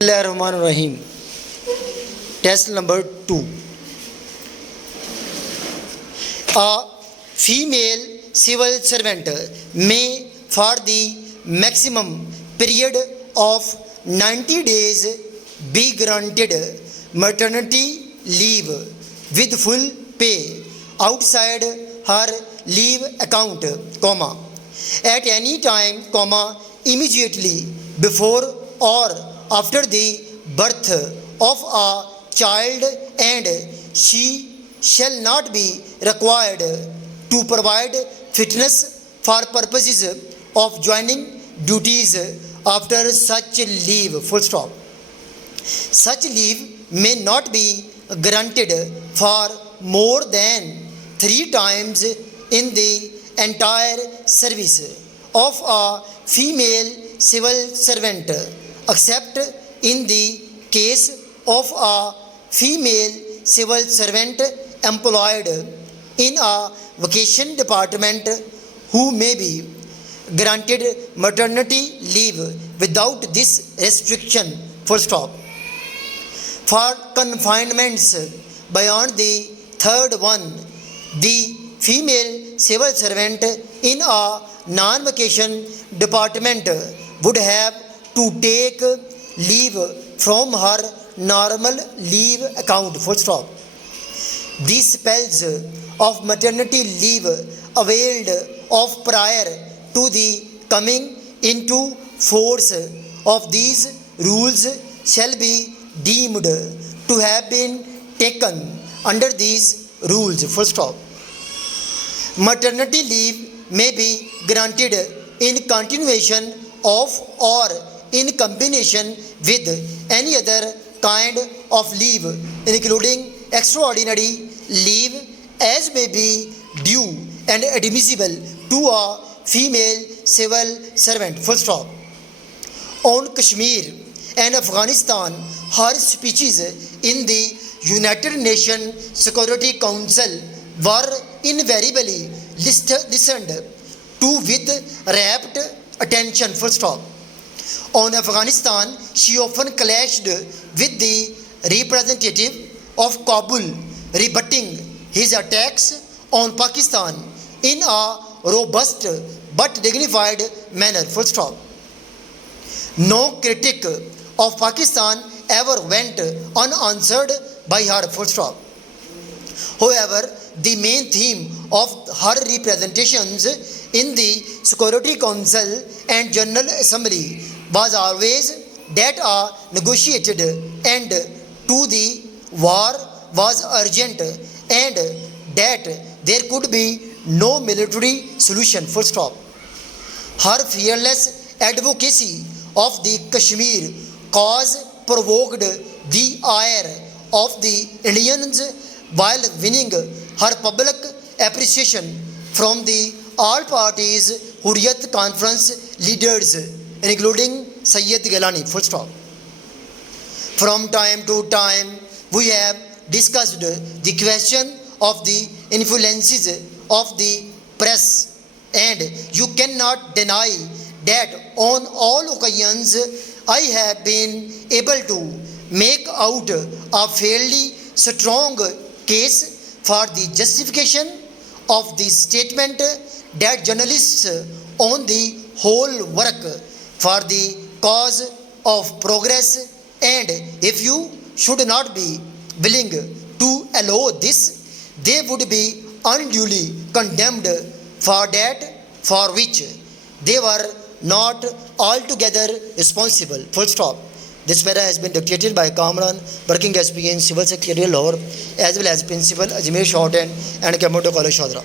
Bismillahirrahmanirrahim. Test number 2. A female civil servant may, for the maximum period of 90 days, be granted maternity leave with full pay outside her leave account, comma, at any time, comma, immediately before or after the birth of a child, and she shall not be required to provide fitness for purposes of joining duties after such leave, full stop. Such leave may not be granted for more than 3 times in the entire service of a female civil servant, except in the case of a female civil servant employed in a vacation department who may be granted maternity leave without this restriction, full stop. For confinements beyond the third one, the female civil servant in a non-vacation department would have to take leave from her normal leave account, full stop. These spells of maternity leave availed of prior to the coming into force of these rules shall be deemed to have been taken under these rules, full stop. Maternity leave may be granted in continuation of or in combination with any other kind of leave, including extraordinary leave, as may be due and admissible to a female civil servant, full stop. On Kashmir and Afghanistan, her speeches in the United Nations Security Council were invariably listened to with rapt attention, full stop. On Afghanistan, she often clashed with the representative of Kabul, rebutting his attacks on Pakistan in a robust but dignified manner, full stop. No critic of Pakistan ever went unanswered by her, full stop. However, the main theme of her representations in the Security Council and General Assembly was always that a negotiated end to the war was urgent and that there could be no military solution, full stop. Her fearless advocacy of the Kashmir cause provoked the ire of the Indians while winning her public appreciation from the all parties Hurriyat conference leaders, including Sayyid Gilani, full stop. From time to time, we have discussed the question of the influences of the press, and you cannot deny that on all occasions I have been able to make out a fairly strong case for the justification of the statement that journalists on the whole work for the cause of progress, and if you should not be willing to allow this, they would be unduly condemned for that for which they were not altogether responsible, full stop. This para has been dictated by Kamran, working as PA in Civil Secretarial Law, as well as Principal Ajmer Shorten and Kamoto College, Shodra.